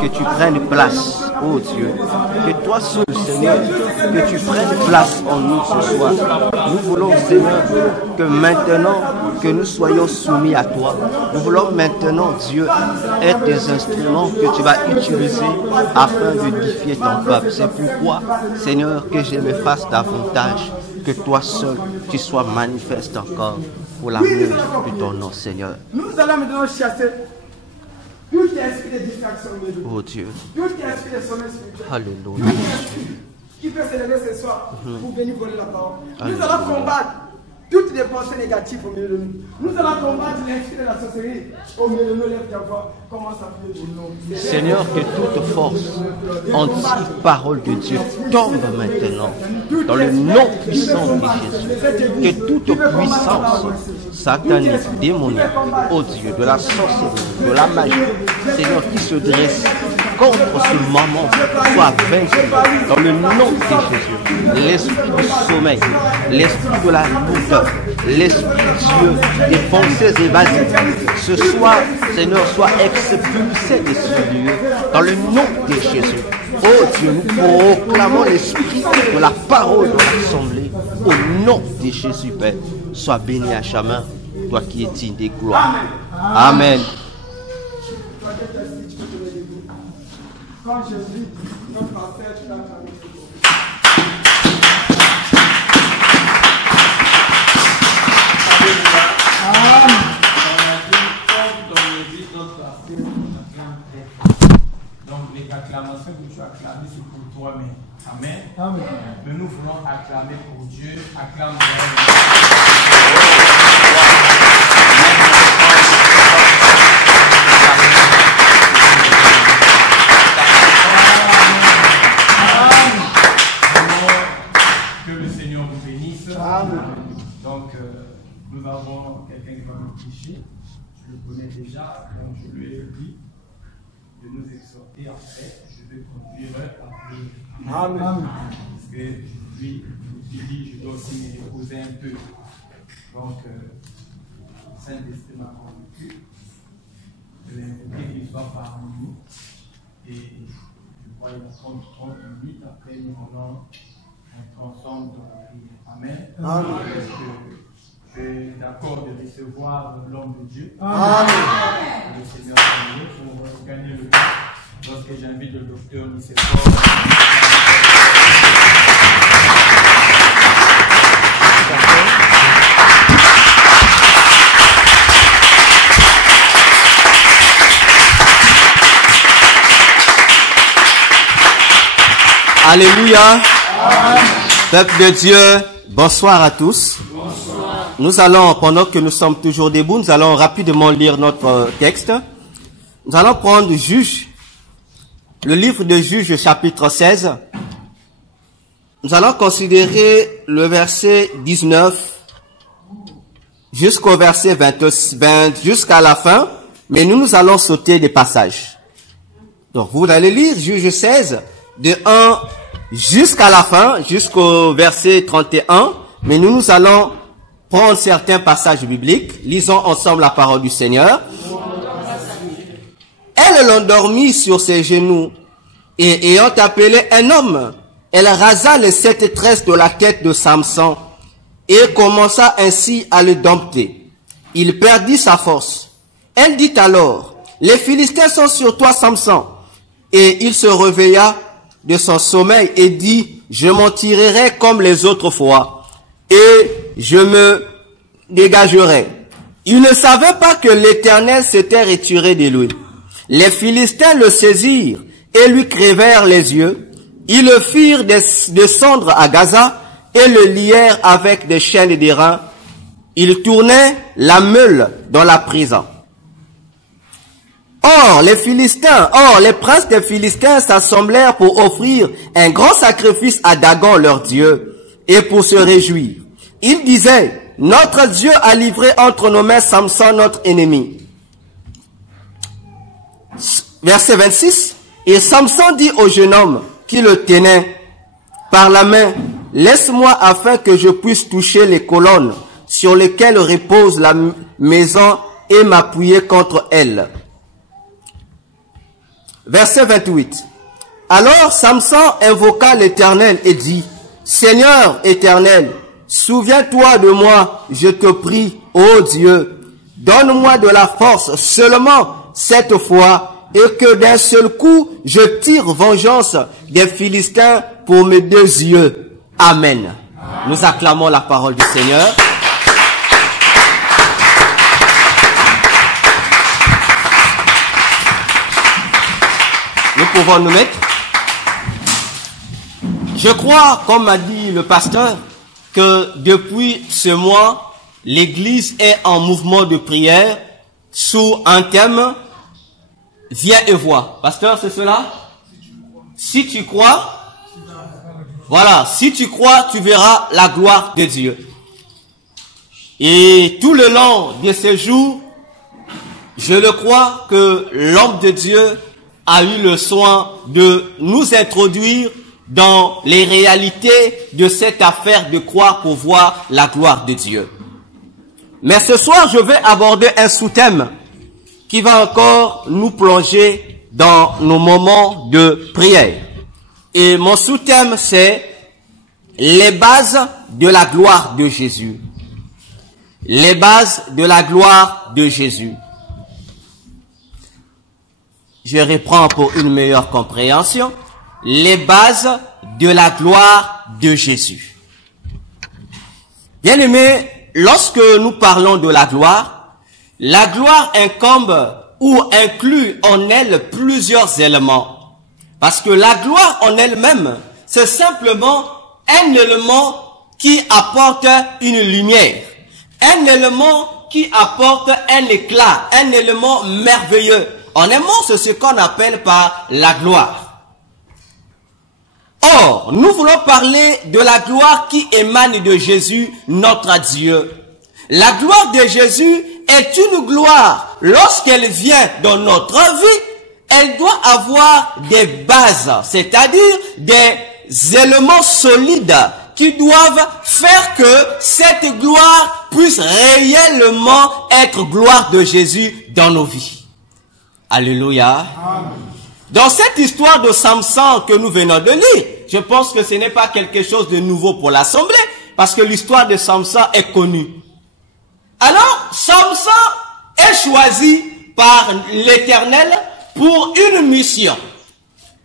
que tu prennes place, oh Dieu. Que toi seul, Seigneur, que tu prennes place en nous ce soir. Nous voulons, Seigneur, que maintenant, que nous soyons soumis à toi. Nous voulons maintenant, Dieu, être des instruments que tu vas utiliser afin d'édifier ton peuple. C'est pourquoi, Seigneur, que je me fasse davantage, que toi seul, tu sois manifeste encore pour l'amour de ton nom, Seigneur. Nous allons maintenant chasser tout esprit de distraction. Oh Dieu. Tout esprit de sommeil spirituel. Alléluia. Qui peut se lever ce soir pour venir voler la parole. Alléluia. Nous allons combattre toutes les pensées négatives au milieu de nous. Nous allons combattre l'esprit de la sorcellerie au milieu de nous. Lève ta voix. Commence à prier pour nous. Seigneur, que toute force anti-parole de Dieu tombe maintenant dans le nom puissant de Jésus. Que toute puissance satanique, démoniaque, oh Dieu, de la sorcellerie, de la magie, Seigneur, qui se dresse contre ce moment soit vaincu dans le nom de Jésus. L'esprit du sommeil, l'esprit de la lourdeur, l'esprit Dieu des pensées évasives, ce soir, Seigneur, soit expulsé de ce lieu dans le nom de Jésus. Oh Dieu, nous proclamons l'esprit de la parole de l'assemblée au nom de Jésus, Père. Sois béni à jamais, toi qui es digne des gloires. Amen. Quand je vis notre affaire, tu l'as traversé. Donc les acclamations que tu as acclamées, c'est pour toi, mais Amen. Amen. Mais nous voulons acclamer pour Dieu. Acclame que le Seigneur vous bénisse. Amen. Donc nous avons quelqu'un qui va nous prêcher. Je le connais déjà, donc je lui ai dit de nous exhorter. Après, je vais conduire à prier. Amen. Parce que lui, je me suis dit, je dois aussi me reposer un peu. Donc, le Saint-Esprit m'a convaincu de l'inviter qu'il soit parmi nous. Et je crois qu'il va prendre 30 minutes. Après, nous allons être ensemble dans la prière. Amen. Amen. Parce que je suis d'accord de recevoir l'homme de Dieu. Amen. Le Seigneur pour gagner le temps. Lorsque j'invite le docteur Nicéphore. Alléluia. Peuple de Dieu, bonsoir à tous. Bonsoir. Nous allons, pendant que nous sommes toujours debout, nous allons rapidement lire notre texte. Nous allons prendre Juge, le livre de Juge, chapitre 16. Nous allons considérer le verset 19 jusqu'au verset 20 jusqu'à la fin, mais nous allons sauter des passages. Donc, vous allez lire Juge 16, de 1 jusqu'à la fin, jusqu'au verset 31, mais nous allons prendre certains passages bibliques. Lisons ensemble la parole du Seigneur. Elle l'endormit sur ses genoux, et ayant appelé un homme, elle rasa les 7 tresses de la tête de Samson, et commença ainsi à le dompter. Il perdit sa force. Elle dit alors, les Philistins sont sur toi, Samson. Et il se réveilla de son sommeil et dit, je m'en tirerai comme les autres fois, et je me dégagerai. Il ne savait pas que l'Éternel s'était retiré de lui. Les Philistins le saisirent et lui crevèrent les yeux. Ils le firent descendre à Gaza et le lièrent avec des chaînes d'airain. Il tournait la meule dans la prison. Or, les princes des Philistins s'assemblèrent pour offrir un grand sacrifice à Dagon leur Dieu et pour se réjouir. Ils disaient, notre Dieu a livré entre nos mains Samson, notre ennemi. Verset 26. Et Samson dit au jeune homme qui le tenait par la main, laisse-moi afin que je puisse toucher les colonnes sur lesquelles repose la maison et m'appuyer contre elles. Verset 28. Alors Samson invoqua l'Éternel et dit, Seigneur éternel, souviens-toi de moi, je te prie, ô Dieu, donne-moi de la force seulement cette fois, et que d'un seul coup, je tire vengeance des Philistins pour mes 2 yeux. Amen. Nous acclamons la parole du Seigneur. Nous pouvons nous mettre. Je crois, comme m'a dit le pasteur, que depuis ce mois, l'Église est en mouvement de prière sous un thème « Viens et vois ». Pasteur, c'est cela? Si tu crois, voilà, si tu crois, tu verras la gloire de Dieu. Et tout le long de ces jours, je le crois que l'homme de Dieu a eu le soin de nous introduire dans les réalités de cette affaire de croire pour voir la gloire de Dieu. Mais ce soir, je vais aborder un sous-thème qui va encore nous plonger dans nos moments de prière. Et mon sous-thème, c'est les bases de la gloire de Jésus. Les bases de la gloire de Jésus. Je reprends pour une meilleure compréhension. Les bases de la gloire de Jésus. Bien-aimés, lorsque nous parlons de la gloire incombe ou inclut en elle plusieurs éléments. Parce que la gloire en elle-même, c'est simplement un élément qui apporte une lumière, un élément qui apporte un éclat, un élément merveilleux. En un mot, c'est ce qu'on appelle par la gloire. Or, nous voulons parler de la gloire qui émane de Jésus, notre Dieu. La gloire de Jésus est une gloire. Lorsqu'elle vient dans notre vie, elle doit avoir des bases, c'est-à-dire des éléments solides qui doivent faire que cette gloire puisse réellement être gloire de Jésus dans nos vies. Alléluia. Amen. Dans cette histoire de Samson que nous venons de lire, je pense que ce n'est pas quelque chose de nouveau pour l'Assemblée, parce que l'histoire de Samson est connue. Alors, Samson est choisi par l'Éternel pour une mission.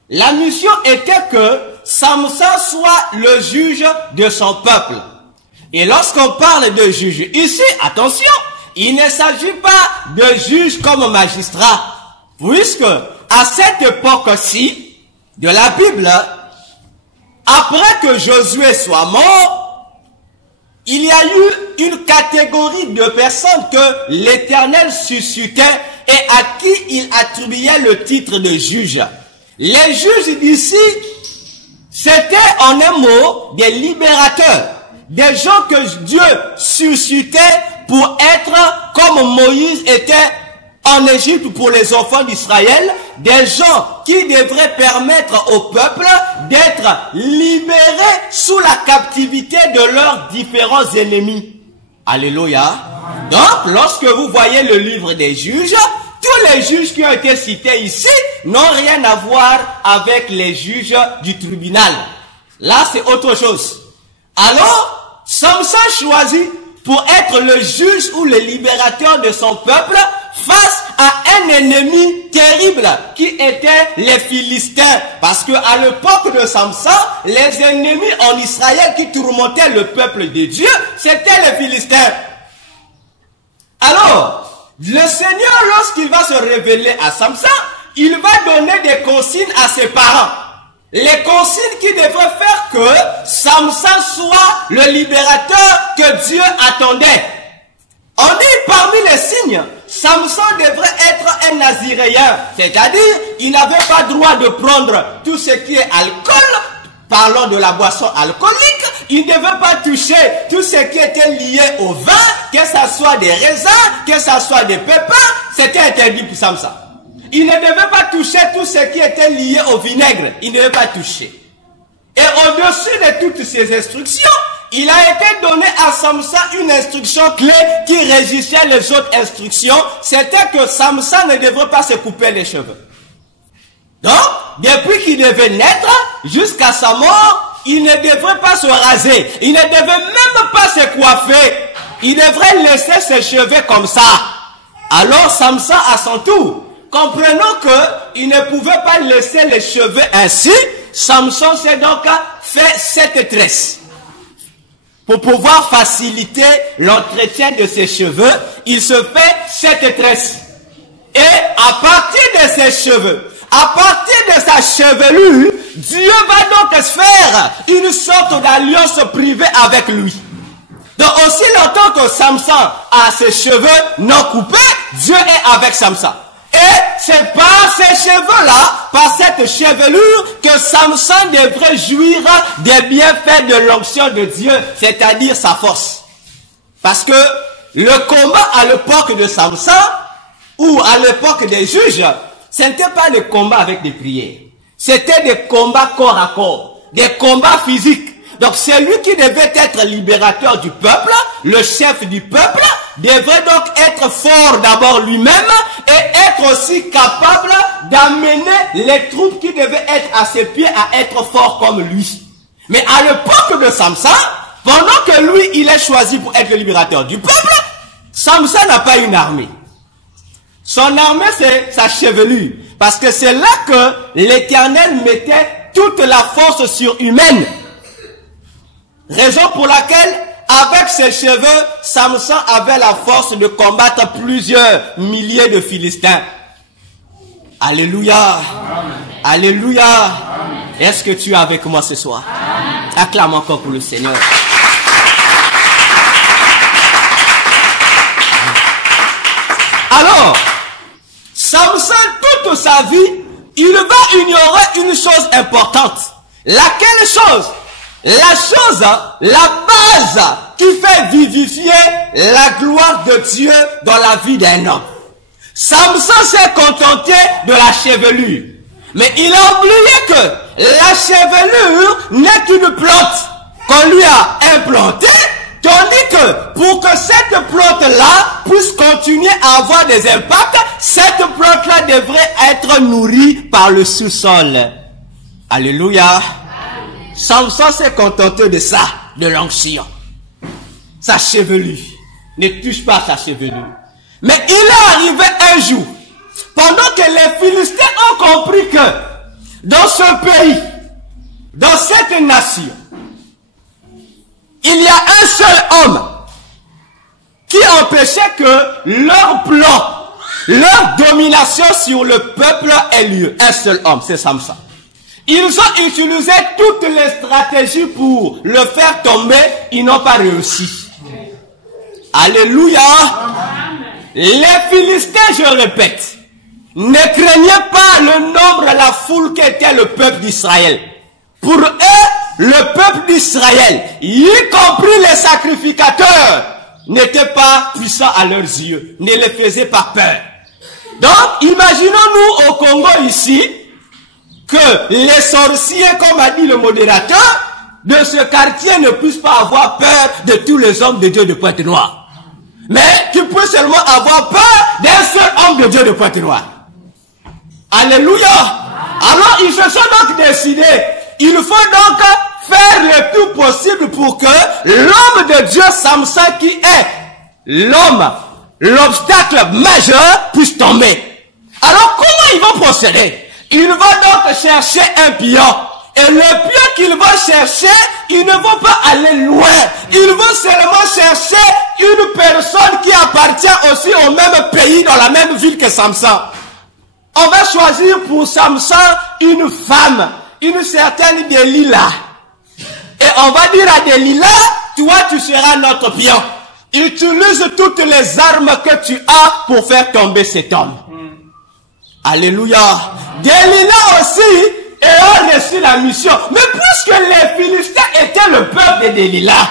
La mission était que Samson soit le juge de son peuple. Et lorsqu'on parle de juge ici, attention, il ne s'agit pas de juge comme magistrat, puisque à cette époque-ci de la Bible, après que Josué soit mort, il y a eu une catégorie de personnes que l'Éternel suscitait et à qui il attribuait le titre de juge. Les juges d'ici, c'était en un mot des libérateurs, des gens que Dieu suscitait pour être comme Moïse était en Égypte pour les enfants d'Israël, des gens qui devraient permettre au peuple d'être libérés sous la captivité de leurs différents ennemis. Alléluia. Donc, lorsque vous voyez le livre des juges, tous les juges qui ont été cités ici n'ont rien à voir avec les juges du tribunal. Là, c'est autre chose. Alors, Samson choisit pour être le juge ou le libérateur de son peuple face à un ennemi terrible qui était les Philistins. Parce que à l'époque de Samson, les ennemis en Israël qui tourmentaient le peuple de Dieu, c'était les Philistins. Alors, le Seigneur, lorsqu'il va se révéler à Samson, il va donner des consignes à ses parents. Les consignes qui devraient faire que Samson soit le libérateur que Dieu attendait. On dit parmi les signes, Samson devrait être un naziréen, c'est-à-dire il n'avait pas droit de prendre tout ce qui est alcool, parlons de la boisson alcoolique, il ne devait pas toucher tout ce qui était lié au vin, que ce soit des raisins, que ce soit des pépins, c'était interdit pour Samson. Il ne devait pas toucher tout ce qui était lié au vinaigre, il ne devait pas toucher. Et au-dessus de toutes ces instructions, il a été donné à Samson une instruction clé qui régissait les autres instructions. C'était que Samson ne devrait pas se couper les cheveux. Donc, depuis qu'il devait naître, jusqu'à sa mort, il ne devrait pas se raser. Il ne devait même pas se coiffer. Il devrait laisser ses cheveux comme ça. Alors, Samson, à son tour, comprenant qu'il ne pouvait pas laisser les cheveux ainsi, Samson s'est donc fait cette tresse. Pour pouvoir faciliter l'entretien de ses cheveux, il se fait cette tresse. Et à partir de ses cheveux, à partir de sa chevelure, Dieu va donc faire une sorte d'alliance privée avec lui. Donc aussi longtemps que Samson a ses cheveux non coupés, Dieu est avec Samson. Et c'est par ces cheveux-là, par cette chevelure, que Samson devrait jouir des bienfaits de l'onction de Dieu, c'est-à-dire sa force. Parce que le combat à l'époque de Samson, ou à l'époque des juges, ce n'était pas des combats avec des prières. C'était des combats corps à corps, des combats physiques. Donc celui qui devait être libérateur du peuple, le chef du peuple, devrait donc être fort d'abord lui-même et être aussi capable d'amener les troupes qui devaient être à ses pieds à être forts comme lui. Mais à l'époque de Samson, pendant que lui, il est choisi pour être le libérateur du peuple, Samson n'a pas une armée. Son armée, c'est sa chevelure. Parce que c'est là que l'Éternel mettait toute la force surhumaine. Raison pour laquelle, avec ses cheveux, Samson avait la force de combattre plusieurs milliers de Philistins. Alléluia. Amen. Alléluia. Est-ce que tu es avec moi ce soir? Amen. Acclame encore pour le Seigneur. Alors, Samson, toute sa vie, il va ignorer une chose importante. Laquelle chose? La chose, la base qui fait vivifier la gloire de Dieu dans la vie d'un homme. Samson s'est contenté de la chevelure. Mais il a oublié que la chevelure n'est qu'une plante qu'on lui a implantée, tandis que pour que cette plante-là puisse continuer à avoir des impacts, cette plante-là devrait être nourrie par le sous-sol. Alléluia. Samson s'est contenté de ça, de l'onction. Sa chevelure. Ne touche pas sa chevelure. Mais il est arrivé un jour, pendant que les Philistins ont compris que dans ce pays, dans cette nation, il y a un seul homme qui empêchait que leur plan, leur domination sur le peuple ait lieu. Un seul homme, c'est Samson. Ils ont utilisé toutes les stratégies pour le faire tomber, ils n'ont pas réussi. Alléluia. Les Philistins, je répète, ne craignaient pas le nombre, la foule qu'était le peuple d'Israël. Pour eux, le peuple d'Israël, y compris les sacrificateurs, n'étaient pas puissants à leurs yeux, ne les faisaient pas peur. Donc, imaginons-nous au Congo ici, que les sorciers, comme a dit le modérateur, de ce quartier ne puissent pas avoir peur de tous les hommes de Dieu de Pointe-Noire. Mais tu peux seulement avoir peur d'un seul homme de Dieu de Pointe-Noire. Alléluia. Alors ils se sont donc décidés, il faut donc faire le tout possible pour que l'homme de Dieu, Samson, qui est l'homme, l'obstacle majeur, puisse tomber. Alors comment ils vont procéder? Ils vont donc chercher un pion. Et le pion qu'ils vont chercher, ils ne vont pas aller loin. Ils vont seulement chercher une personne qui appartient aussi au même pays, dans la même ville que Samson. On va choisir pour Samson une femme, une certaine Delilah. Et on va dire à Delilah, toi tu seras notre pion. Utilise toutes les armes que tu as pour faire tomber cet homme. Alléluia. Delilah aussi ayant reçu la mission. Mais puisque les Philistins étaient le peuple de Delilah,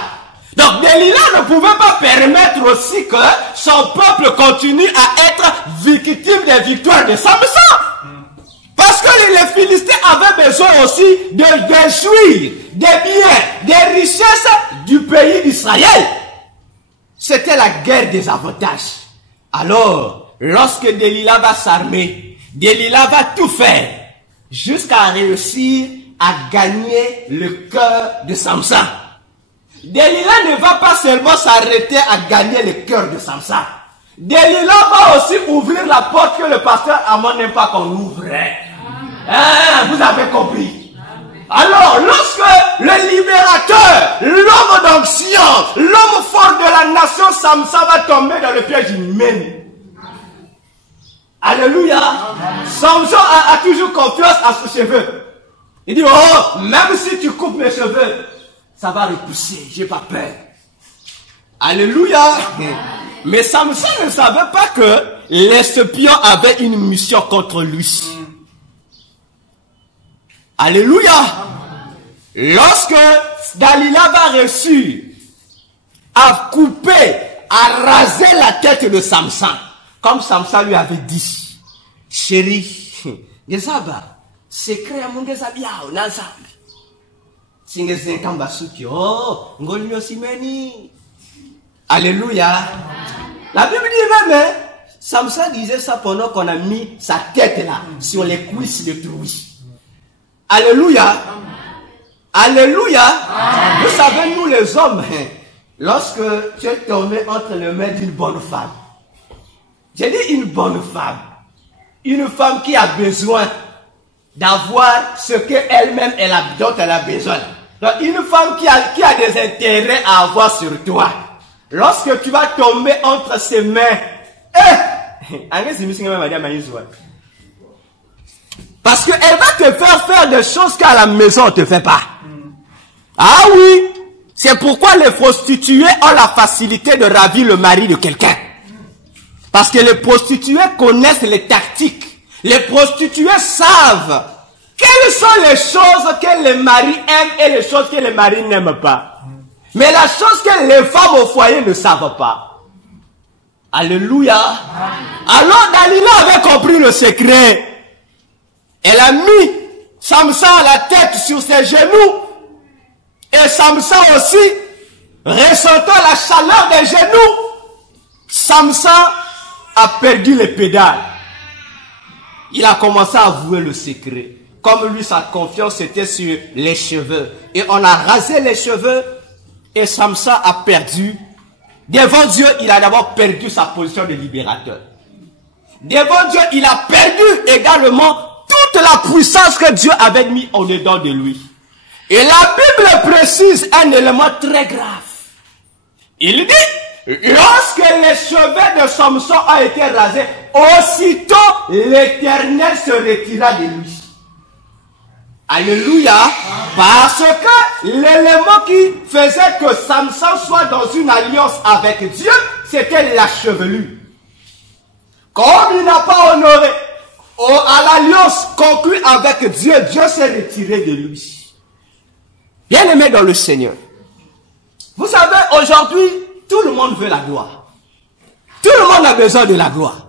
donc Delilah ne pouvait pas permettre aussi que son peuple continue à être victime des victoires de Samson. Parce que les Philistins avaient besoin aussi de jouir des biens, des richesses du pays d'Israël. C'était la guerre des avantages. Alors, lorsque Delilah va s'armer, Delilah va tout faire. jusqu'à réussir à gagner le cœur de Samson. Delilah ne va pas seulement s'arrêter à gagner le cœur de Samson. Delilah va aussi ouvrir la porte que le pasteur Amon n'aime pas qu'on ouvre. Vous avez compris. Alors, lorsque le libérateur, l'homme d'onction, l'homme fort de la nation Samson va tomber dans le piège humain. Alléluia. Samson a toujours confiance à ses cheveux. Il dit, oh, même si tu coupes mes cheveux, ça va repousser, j'ai pas peur. Alléluia. Mais Samson ne savait pas que les espions avaient une mission contre lui. Alléluia. Lorsque Delilah va réussir à couper, à raser la tête de Samson, comme Samson lui avait dit, chérie, Gezaba, secret à mon Gezabia, Nazambi. Alléluia. La Bible dit même, Samson disait ça pendant qu'on a mis sa tête là, sur les cuisses de Trouille. Alléluia. Alléluia. Vous savez, nous les hommes, lorsque tu es tombé entre les mains d'une bonne femme, j'ai dit une bonne femme, une femme qui a besoin d'avoir ce qu'elle-même dont elle a besoin. Donc une femme qui a des intérêts à avoir sur toi. Lorsque tu vas tomber entre ses mains, parce qu'elle va te faire des choses qu'à la maison on ne te fait pas. Ah oui, c'est pourquoi les prostituées ont la facilité de ravir le mari de quelqu'un. Parce que les prostituées connaissent les tactiques. Les prostituées savent quelles sont les choses que les maris aiment et les choses que les maris n'aiment pas. Mais la chose que les femmes au foyer ne savent pas. Alléluia. Alors Delilah avait compris le secret. Elle a mis Samson la tête sur ses genoux. Et Samson aussi, ressentant la chaleur des genoux, Samson a perdu les pédales. Il a commencé à avouer le secret. Comme lui, sa confiance était sur les cheveux. Et on a rasé les cheveux. Et Samson a perdu. Devant Dieu, il a d'abord perdu sa position de libérateur. Devant Dieu, il a perdu également toute la puissance que Dieu avait mis au dedans de lui. Et la Bible précise un élément très grave. Il dit, lorsque les cheveux de Samson ont été rasés, aussitôt l'Éternel se retira de lui. Alléluia. Parce que l'élément qui faisait que Samson soit dans une alliance avec Dieu, c'était la chevelure. Comme il n'a pas honoré à l'alliance conclue avec Dieu, Dieu s'est retiré de lui. Bien-aimé dans le Seigneur, vous savez, aujourd'hui, tout le monde veut la gloire. Tout le monde a besoin de la gloire.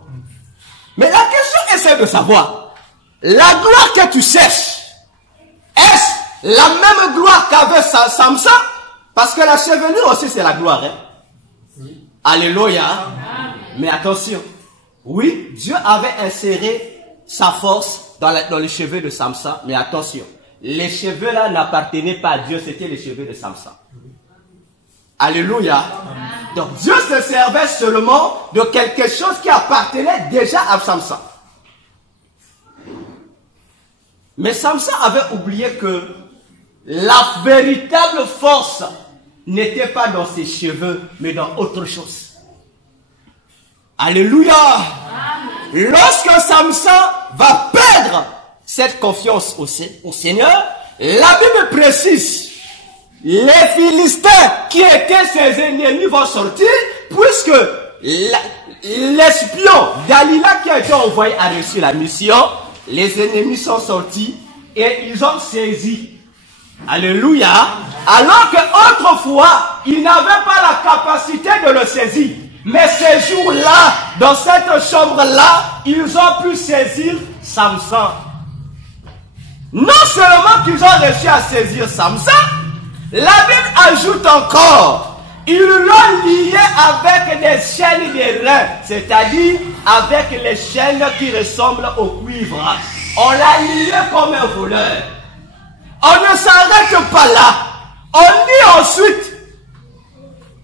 Mais la question est celle de savoir, la gloire que tu cherches, est-ce la même gloire qu'avait Samson? Parce que la chevelure aussi c'est la gloire. Oui. Alléluia. Amen. Mais attention, oui, Dieu avait inséré sa force dans les cheveux de Samson. Mais attention, les cheveux là n'appartenaient pas à Dieu, c'était les cheveux de Samson. Alléluia. Amen. Donc Dieu se servait seulement de quelque chose qui appartenait déjà à Samson. Mais Samson avait oublié que la véritable force n'était pas dans ses cheveux, mais dans autre chose. Alléluia. Amen. Lorsque Samson va perdre cette confiance au Seigneur, la Bible précise, les Philistins qui étaient ses ennemis vont sortir, puisque l'espion Delilah qui a été envoyé a reçu la mission. Les ennemis sont sortis et ils ont saisi. Alléluia. Alors que autrefois, ils n'avaient pas la capacité de le saisir. Mais ces jours-là, dans cette chambre-là, ils ont pu saisir Samson. Non seulement qu'ils ont réussi à saisir Samson, la Bible ajoute encore, ils l'ont lié avec des chaînes de reins, c'est-à-dire avec les chaînes qui ressemblent au cuivre. On l'a lié comme un voleur. On ne s'arrête pas là. On dit ensuite,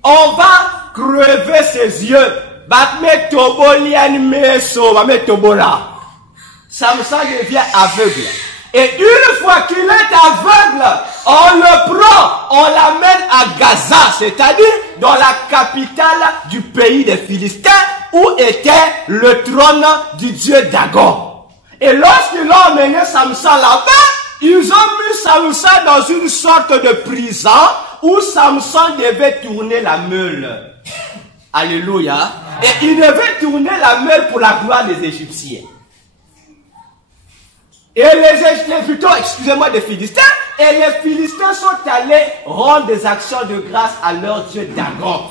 on va crever ses yeux. Samson devient aveugle. Et une fois qu'il est aveugle, on le prend, on l'amène à Gaza, c'est-à-dire dans la capitale du pays des Philistins, où était le trône du dieu Dagon. Et lorsqu'ils ont emmené Samson là-bas, ils ont mis Samson dans une sorte de prison où Samson devait tourner la meule. Alléluia. Et il devait tourner la meule pour la gloire des Égyptiens. Et des Philistins, et les Philistins sont allés rendre des actions de grâce à leur dieu Dagon.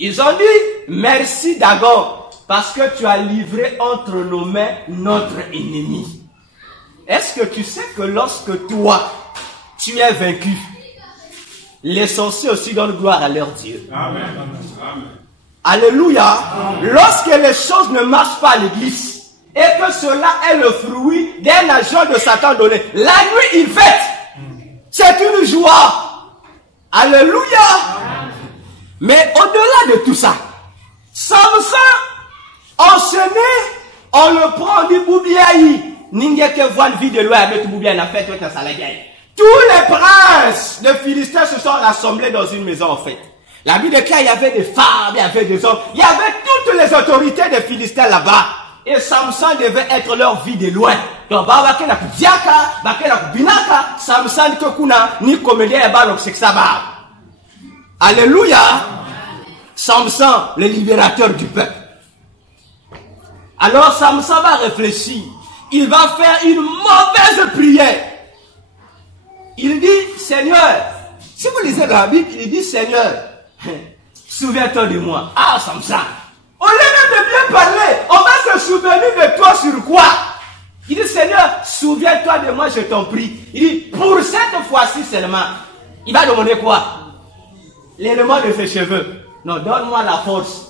Ils ont dit, merci Dagon, parce que tu as livré entre nos mains notre ennemi. Est-ce que tu sais que lorsque toi, tu es vaincu, les sorciers aussi donnent gloire à leur Dieu. Amen. Amen. Alléluia. Amen. Lorsque les choses ne marchent pas à l'église, et que cela est le fruit d'un agent de Satan donné. La nuit, il fête. C'est une joie. Alléluia. Amen. Mais au-delà de tout ça, Samson, enchaîné, on le prend du boubiaï. N'ingeke voit une vie de loi avec boubiaï na fête avec un salagaï. Tous les princes de Philistins se sont rassemblés dans une maison en fait. La Bible déclare, il y avait des femmes, il y avait des hommes, il y avait toutes les autorités des Philistins là-bas. Et Samson devait être leur vie de loin. Donc, Samson ni comédien c'est que ça va. Alléluia. Samson, le libérateur du peuple. Alors Samson va réfléchir. Il va faire une mauvaise prière. Il dit, Seigneur, si vous lisez dans la Bible, il dit, Seigneur, souviens-toi de moi. Ah, Samson. Au lieu de bien parler, on va se souvenir de toi sur quoi? Il dit, Seigneur, souviens-toi de moi, je t'en prie. Il dit, pour cette fois-ci seulement. Il va demander quoi? L'élément de ses cheveux. Non, donne-moi la force.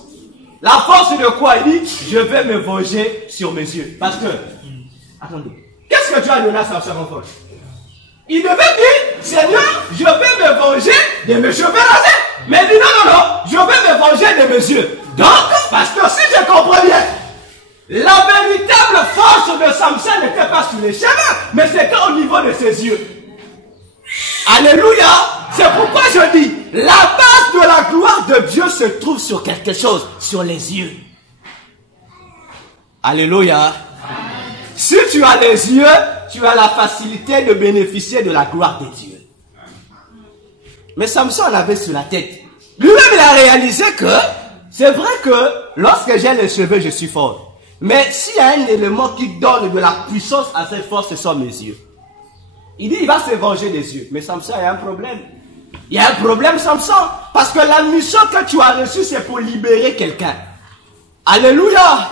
La force de quoi? Il dit, je vais me venger sur mes yeux. Parce que, attendez, qu'est-ce que tu as donné à Samson en force? Il devait dire, Seigneur, je vais me venger de mes cheveux rasés. Mais il dit, non, je vais me venger de mes yeux. Donc, parce que si je comprends bien, la véritable force de Samson n'était pas sur les cheveux, mais c'était au niveau de ses yeux. Alléluia. C'est pourquoi je dis, la base de la gloire de Dieu se trouve sur quelque chose, sur les yeux. Alléluia. Si tu as les yeux, tu as la facilité de bénéficier de la gloire de Dieu. Mais Samson l'avait sur la tête. Lui-même, il a réalisé que c'est vrai que lorsque j'ai les cheveux, je suis fort. Mais s'il y a un élément qui donne de la puissance à cette force, ce sont mes yeux. Il dit, il va se venger des yeux. Mais Samson, il y a un problème. Il y a un problème, Samson. Parce que la mission que tu as reçue, c'est pour libérer quelqu'un. Alléluia.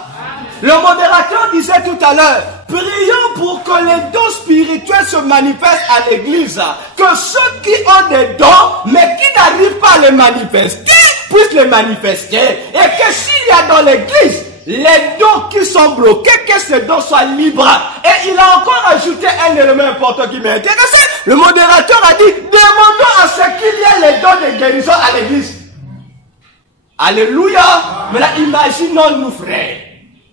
Le modérateur disait tout à l'heure, prions pour que les dons spirituels se manifestent à l'église. Que ceux qui ont des dons, mais qui n'arrivent pas à les manifester, puissent les manifester. Et que s'il y a dans l'église, les dons qui sont bloqués, que ces dons soient libres. Et il a encore ajouté un élément important qui m'a intéressé. Le modérateur a dit, demandons à ce qu'il y ait les dons de guérison à l'église. Alléluia. Mais là, imaginons nous frères,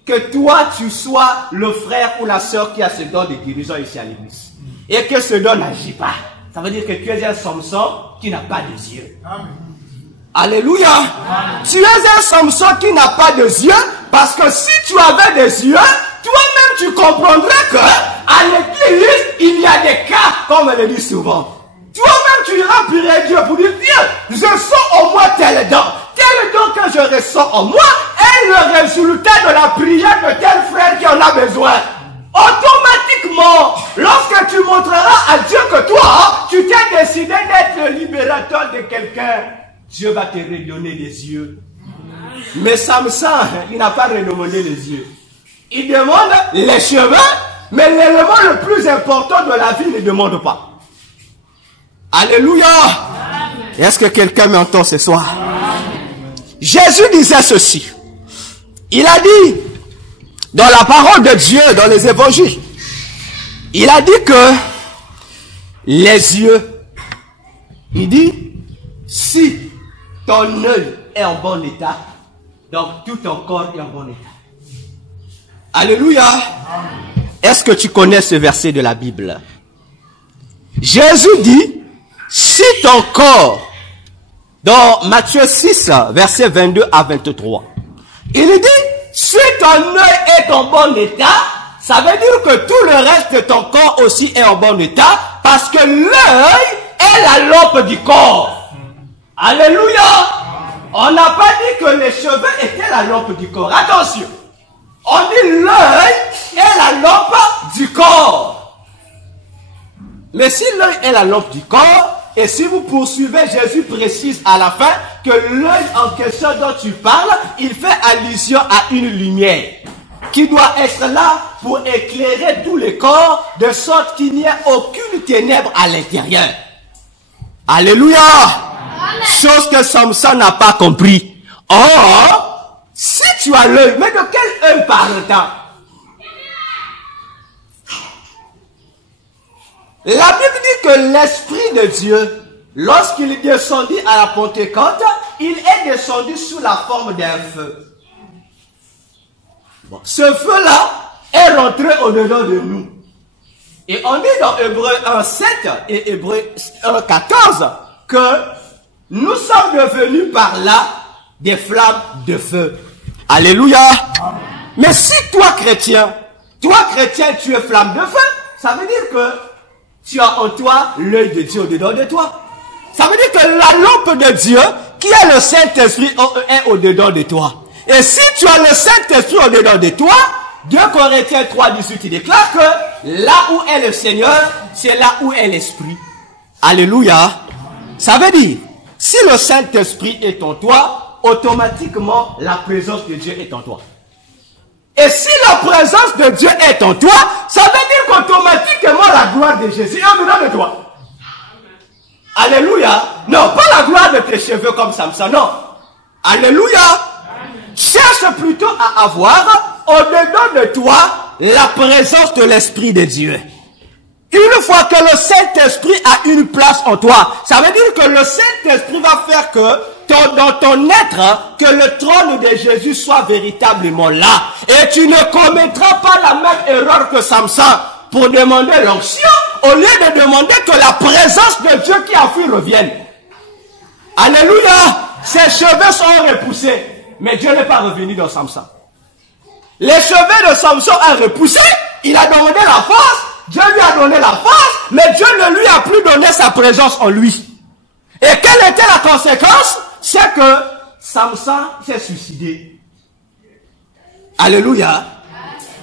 que toi tu sois le frère ou la sœur qui a ce don de guérison ici à l'église. Et que ce don n'agit pas. Ça veut dire que tu es un Samson qui n'a pas de yeux. Amen. Alléluia. Amen. Tu es un Samson qui n'a pas de yeux, parce que si tu avais des yeux, toi-même tu comprendrais que à l'église, il y a des cas, comme on le dit souvent. Toi-même tu iras prier Dieu pour dire, Dieu, je sens au moins tel don. Tel don que je ressens en moi est le résultat de la prière de tel frère qui en a besoin. Automatiquement, lorsque tu montreras à Dieu que toi, tu t'es décidé d'être le libérateur de quelqu'un, Dieu va te redonner les yeux. Mais Samson, il n'a pas redemandé les yeux. Il demande les cheveux, mais l'élément le plus important de la vie ne demande pas. Alléluia. Est-ce que quelqu'un m'entend ce soir? Jésus disait ceci. Il a dit, dans la parole de Dieu, dans les évangiles, Il a dit que les yeux, il dit, si ton œil est en bon état, donc tout ton corps est en bon état. Alléluia. Est-ce que tu connais ce verset de la Bible? Jésus dit, si ton corps, dans Matthieu 6, verset 22 à 23, il dit, si ton œil est en bon état, ça veut dire que tout le reste de ton corps aussi est en bon état, parce que l'œil est la lampe du corps. Alléluia. On n'a pas dit que les cheveux étaient la lampe du corps. Attention. On dit l'œil est la lampe du corps. Mais si l'œil est la lampe du corps, et si vous poursuivez, Jésus précise à la fin que l'œil en question dont tu parles, il fait allusion à une lumière qui doit être là pour éclairer tous les corps, de sorte qu'il n'y ait aucune ténèbre à l'intérieur. Alléluia. Chose que Samson n'a pas compris. Or, si tu as l'œil, mais de quel œil parle-t-on? La Bible dit que l'Esprit de Dieu, lorsqu'il descendit à la Pentecôte, il est descendu sous la forme d'un feu. Bon, ce feu-là est rentré au-dedans de nous. Et on dit dans Hébreux 1.7 et Hébreux 1.14 que nous sommes devenus par là des flammes de feu. Alléluia. Amen. Mais si toi chrétien, tu es flamme de feu, ça veut dire que tu as en toi l'œil de Dieu au-dedans de toi. Ça veut dire que la lampe de Dieu, qui est le Saint-Esprit, est au-dedans de toi. Et si tu as le Saint-Esprit au-dedans de toi, 2 Corinthiens 3.18, il déclare que là où est le Seigneur, c'est là où est l'Esprit. Alléluia. Ça veut dire, si le Saint-Esprit est en toi, automatiquement la présence de Dieu est en toi. Et si la présence de Dieu est en toi, ça veut dire qu'automatiquement la gloire de Jésus est au-dedans de toi. Alléluia. Non, pas la gloire de tes cheveux comme Samson, non. Alléluia. Cherche plutôt à avoir au-dedans de toi la présence de l'Esprit de Dieu. Une fois que le Saint-Esprit a une place en toi, ça veut dire que le Saint-Esprit va faire que dans ton être, que le trône de Jésus soit véritablement là. Et tu ne commettras pas la même erreur que Samson pour demander l'onction, au lieu de demander que la présence de Dieu qui a fui revienne. Alléluia. Ses cheveux sont repoussés. Mais Dieu n'est pas revenu dans Samson. Les cheveux de Samson ont repoussé. Il a demandé la force. Dieu lui a donné la force. Mais Dieu ne lui a plus donné sa présence en lui. Et quelle était la conséquence? C'est que Samson s'est suicidé. Alléluia.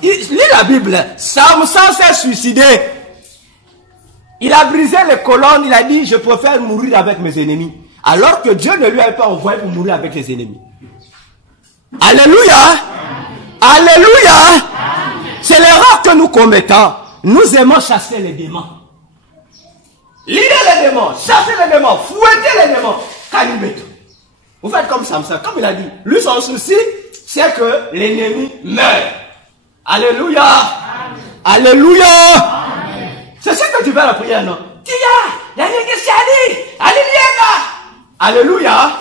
Lis la Bible. Samson s'est suicidé. Il a brisé les colonnes. Il a dit, je préfère mourir avec mes ennemis. Alors que Dieu ne lui avait pas envoyé pour mourir avec les ennemis. Alléluia. Alléluia. C'est l'erreur que nous commettons. Nous aimons chasser les démons. Lider les démons, chasser les démons, fouetter les démons. Kanibeto. Vous faites comme Samson, comme il a dit. Lui, son souci, c'est que l'ennemi meurt. Alléluia. Amen. Alléluia. Amen. C'est ce que tu fais à la prière, non? Alléluia. Amen.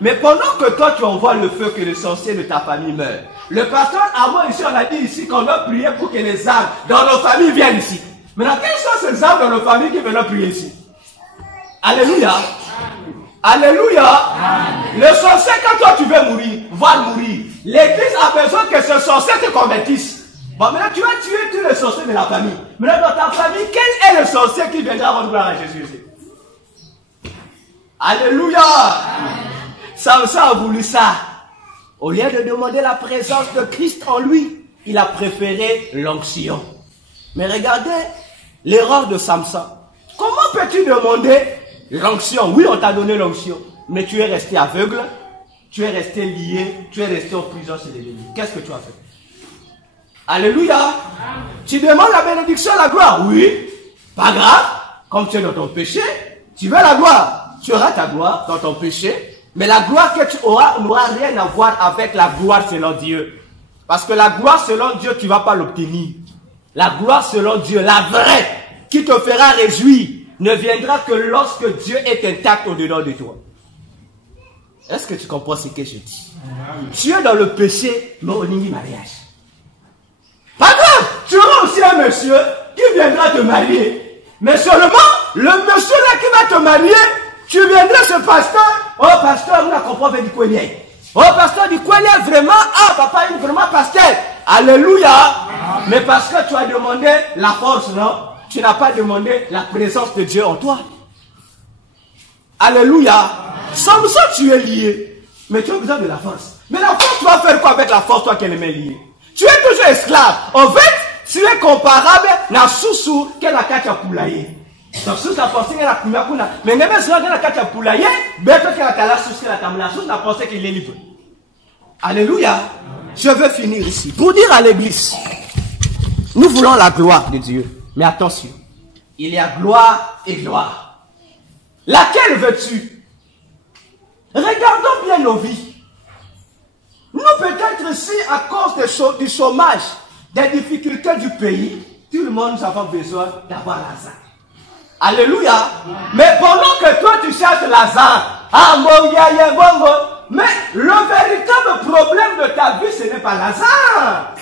Mais pendant que toi, tu envoies le feu, que le sorcier de ta famille meurt. Le pasteur, avant ici, on a dit ici qu'on doit prier pour que les âmes dans nos familles viennent ici. Maintenant, quelles sont ces âmes dans nos familles qui veulent prier ici? Alléluia. Alléluia. Amen. Le sorcier, quand toi tu veux mourir, va mourir. L'église a besoin que ce sorcier te convertisse. Bon, maintenant tu vas tuer tous les sorciers de la famille. Maintenant, dans ta famille, quel est le sorcier qui viendra rendre gloire à Jésus ici? Alléluia. Amen. Samson a voulu ça. Au lieu de demander la présence de Christ en lui, il a préféré l'onction. Mais regardez l'erreur de Samson. Comment peux-tu demander l'onction? Oui, on t'a donné l'onction, mais tu es resté aveugle, tu es resté lié, tu es resté en prison chez l'ennemi. Qu'est-ce que tu as fait? Alléluia. Amen. Tu demandes la bénédiction, la gloire? Oui. Pas grave. Comme tu es dans ton péché, tu veux la gloire. Tu auras ta gloire dans ton péché. Mais la gloire que tu auras n'aura rien à voir avec la gloire selon Dieu. Parce que la gloire selon Dieu, tu ne vas pas l'obtenir. La gloire selon Dieu, la vraie, qui te fera réjouir, ne viendra que lorsque Dieu est intact au-dedans de toi. Est-ce que tu comprends ce que je dis? Tu es dans le péché, mais au niveau mariage. Pas grave, tu auras aussi un monsieur qui viendra te marier. Mais seulement, le monsieur là qui va te marier, tu viendras ce pasteur. Oh pasteur, vous ne comprenez pas du quoi il est. Oh pasteur, du quoi il est vraiment. Ah papa, il est vraiment pasteur. Alléluia. Mais parce que tu as demandé la force, non? Tu n'as pas demandé la présence de Dieu en toi. Alléluia. Samson, tu es lié. Mais tu as besoin de la force. Mais la force, tu vas faire quoi avec la force, toi qui es lié? Tu es toujours esclave. En fait, tu es comparable à Soussou qui est la katia poulaye. Donc, Soussou a pensé qu'il a la poulaye. Mais même si on a la katia poulaye, ben, toi qui as la Soussou, a pensé qu'il est libre. Alléluia. Je veux finir ici. Pour dire à l'église, nous voulons la gloire de Dieu. Mais attention, il y a gloire et gloire. Laquelle veux-tu? Regardons bien nos vies. Nous peut-être ici, à cause du chômage, des difficultés du pays, tout le monde nous avons besoin d'avoir Lazare. Alléluia. Mais pendant que toi tu cherches Lazare, mais le véritable problème de ta vie, ce n'est pas Lazare.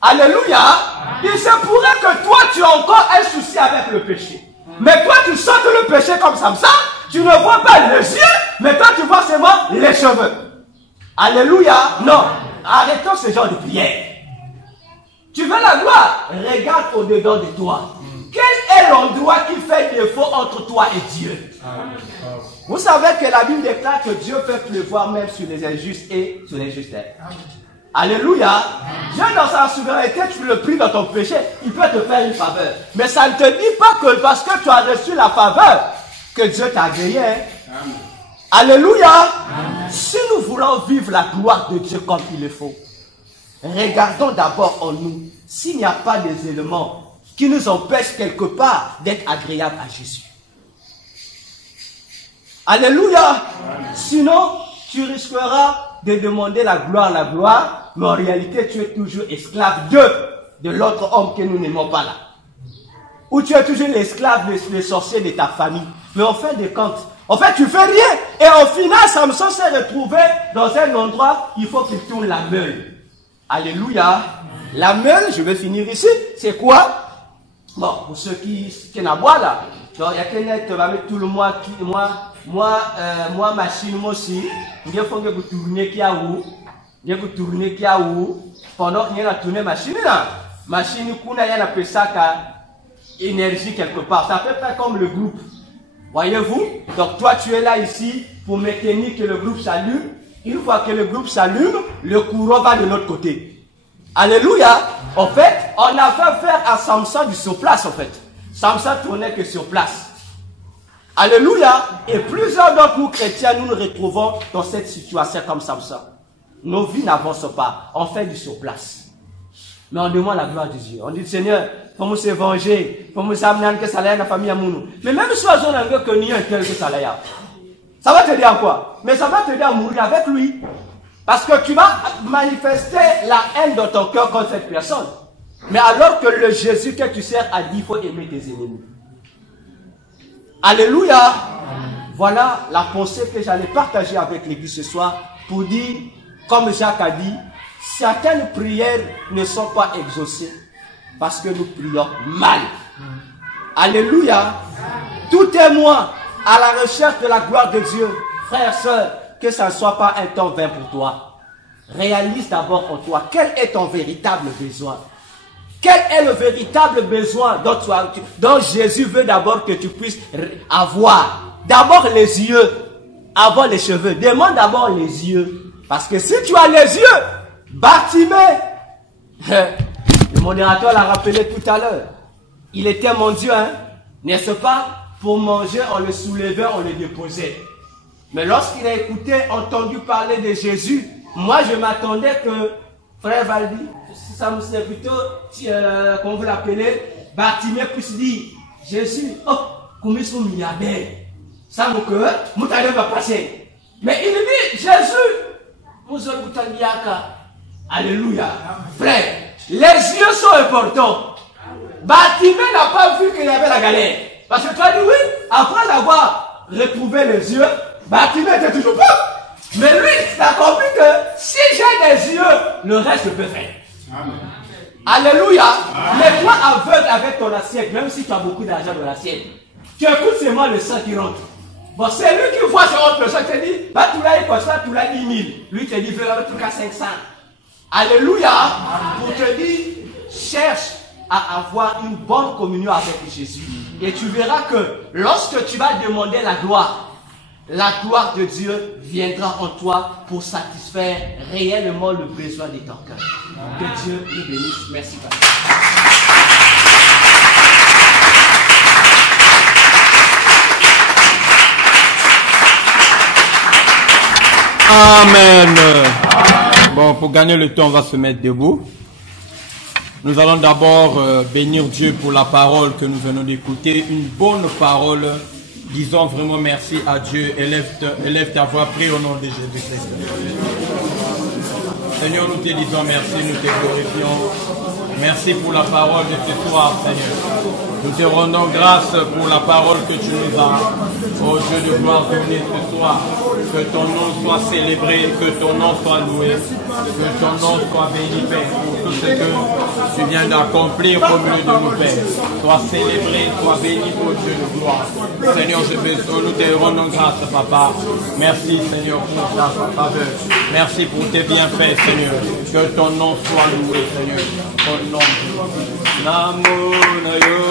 Alléluia. Il se pourrait que toi tu as encore un souci avec le péché. Mais toi tu sens que le péché comme ça, tu ne vois pas les yeux, mais toi tu vois seulement les cheveux. Alléluia. Non, arrêtons ce genre de prière. Tu veux la gloire? Regarde au-dedans de toi. Quel est l'endroit qui fait défaut entre toi et Dieu? Vous savez que la Bible déclare que Dieu peut pleuvoir même sur les injustes et sur les justes. Alléluia. Dieu dans sa souveraineté, tu le pries dans ton péché, il peut te faire une faveur. Mais ça ne te dit pas que parce que tu as reçu la faveur, que Dieu t'a agréé. Alléluia. Amen. Si nous voulons vivre la gloire de Dieu comme il le faut, regardons d'abord en nous s'il n'y a pas des éléments qui nous empêchent quelque part d'être agréables à Jésus. Alléluia. Amen. Sinon, tu risqueras de demander la gloire, mais en réalité, tu es toujours esclave de l'autre homme que nous n'aimons pas là. Ou tu es toujours l'esclave des sorciers de ta famille. Mais en fin de compte, en fait, tu fais rien. Et au final, Samson s'est retrouvé dans un endroit, il faut qu'il tourne la meule. Alléluia. La meule, je vais finir ici, c'est quoi? Bon, pour ceux qui n'aboient là, donc il y a quelqu'un qui va mettre tout le mois, moi, machine, moi aussi, il faut que vous tournez qui a où, pendant qu'il y a tourné machine là, machine, il y a appelé ça énergie quelque part, ça fait pas comme le groupe. Voyez-vous? Donc toi tu es là ici pour maintenir que le groupe s'allume. Une fois que le groupe s'allume, le courant va de l'autre côté. Alléluia. En fait, on a fait faire à Samson du sur place en fait. Samson tournait que sur place. Alléluia. Et plusieurs d'entre nous chrétiens, nous nous retrouvons dans cette situation comme Samson. Nos vies n'avancent pas. On fait du sur place. Mais on demande la gloire de Dieu. On dit, Seigneur, faut nous se venger, faut nous amener que ça aille dans la famille à nous. Mais même si on a un que ni un tel que ça aille, ça va te dire quoi? Mais ça va te dire à mourir avec lui. Parce que tu vas manifester la haine dans ton cœur contre cette personne. Mais alors que le Jésus que tu sers a dit, il faut aimer tes ennemis. Alléluia. Voilà la pensée que j'allais partager avec l'église ce soir pour dire, comme Jacques a dit, certaines prières ne sont pas exaucées parce que nous prions mal. Alléluia. Tout témoin à la recherche de la gloire de Dieu, frères et sœurs, que ça ne soit pas un temps vain pour toi. Réalise d'abord en toi quel est ton véritable besoin. Quel est le véritable besoin dont Jésus veut d'abord que tu puisses avoir. D'abord les yeux, avant les cheveux. Demande d'abord les yeux. Parce que si tu as les yeux, Bartimée, le modérateur l'a rappelé tout à l'heure, il était mon Dieu, hein, n'est-ce pas? Pour manger, on le soulevait, on le déposait. Mais lorsqu'il a écouté, entendu parler de Jésus, moi je m'attendais que frère Valdi, ça me serait plutôt, qu'on vous l'appelez, Bartimée puisse dire, Jésus, oh, comme ils sont milliardaires, ça me cœur, mon talent va passer. Mais il dit, Jésus, nous sommes Alléluia. Frère, les yeux sont importants. Bartimée n'a pas vu qu'il y avait la galère. Parce que tu as dit oui, après avoir retrouvé les yeux, Bartimée était toujours pauvre. Mais lui, il a compris que si j'ai des yeux, le reste je peux faire. Amen. Alléluia. Mais toi aveugle avec ton assiette, même si tu as beaucoup d'argent dans l'assiette, tu écoutes seulement le sang qui rentre. Bon, c'est lui qui voit sur autre personne, qui te dit, bah tu l'as eu comme ça, tu l'as 10 000. Lui te dit, fais avec tout cas 500. Alléluia. Pour te dire, cherche à avoir une bonne communion avec Jésus. Et tu verras que lorsque tu vas demander la gloire de Dieu viendra en toi pour satisfaire réellement le besoin de ton cœur. Que Dieu nous bénisse. Merci, Papa. Amen. Bon, pour gagner le temps, on va se mettre debout. Nous allons d'abord bénir Dieu pour la parole que nous venons d'écouter. Une bonne parole. Disons vraiment merci à Dieu. Élève ta voix, prie au nom de Jésus-Christ. Seigneur, nous te disons merci, nous te glorifions. Merci pour la parole de ce soir, Seigneur. Nous te rendons grâce pour la parole que tu nous as. Oh Dieu de gloire, venez ce soir. Que ton nom soit célébré, que ton nom soit loué, que ton nom soit béni, Père, pour tout ce que tu viens d'accomplir au milieu de nous, Père. Sois célébré, sois béni, oh Dieu de gloire. Seigneur, nous te rendons grâce, Papa. Merci, Seigneur, pour ta faveur. Merci pour tes bienfaits, Seigneur. Que ton nom soit loué, Seigneur. Au nom de Jésus. Namo Nayo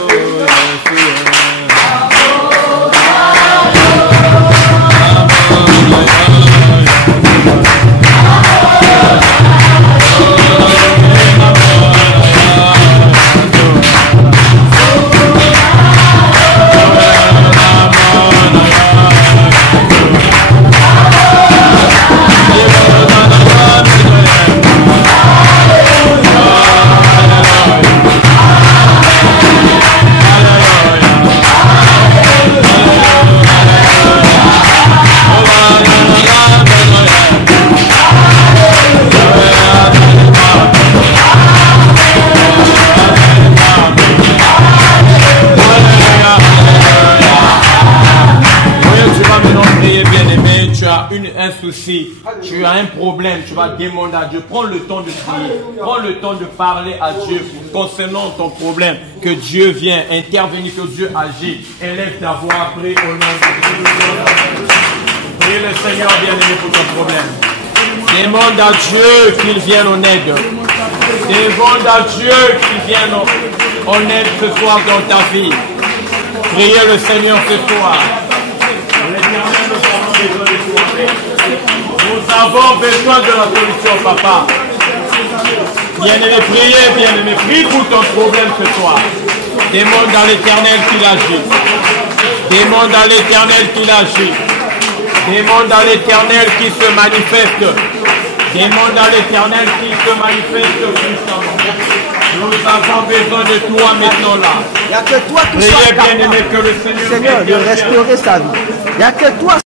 un souci, tu as un problème, tu vas demander à Dieu, prends le temps de prier, prends le temps de parler à Dieu concernant ton problème, que Dieu vient intervenir, que Dieu agit, élève ta voix, prie au nom de Jésus. Prie le Seigneur bien-aimé pour ton problème. Demande à Dieu qu'il vienne en aide. Demande à Dieu qu'il vienne en aide ce soir dans ta vie. Priez le Seigneur ce soir. Nous avons besoin de la solution, Papa. Bien-aimé, priez, bien-aimé, prie pour ton problème ce soir. Demande à l'Éternel qu'il agit. Demande à l'Éternel qu'il agit. Demande à l'Éternel qui se manifeste. Demande à l'Éternel qui se manifeste puissamment. Nous avons besoin de toi maintenant là. Il n'y a que toi qui sois capable, bien-aimé, que le Seigneur de restaurer sa vie. Il n'y a que toi.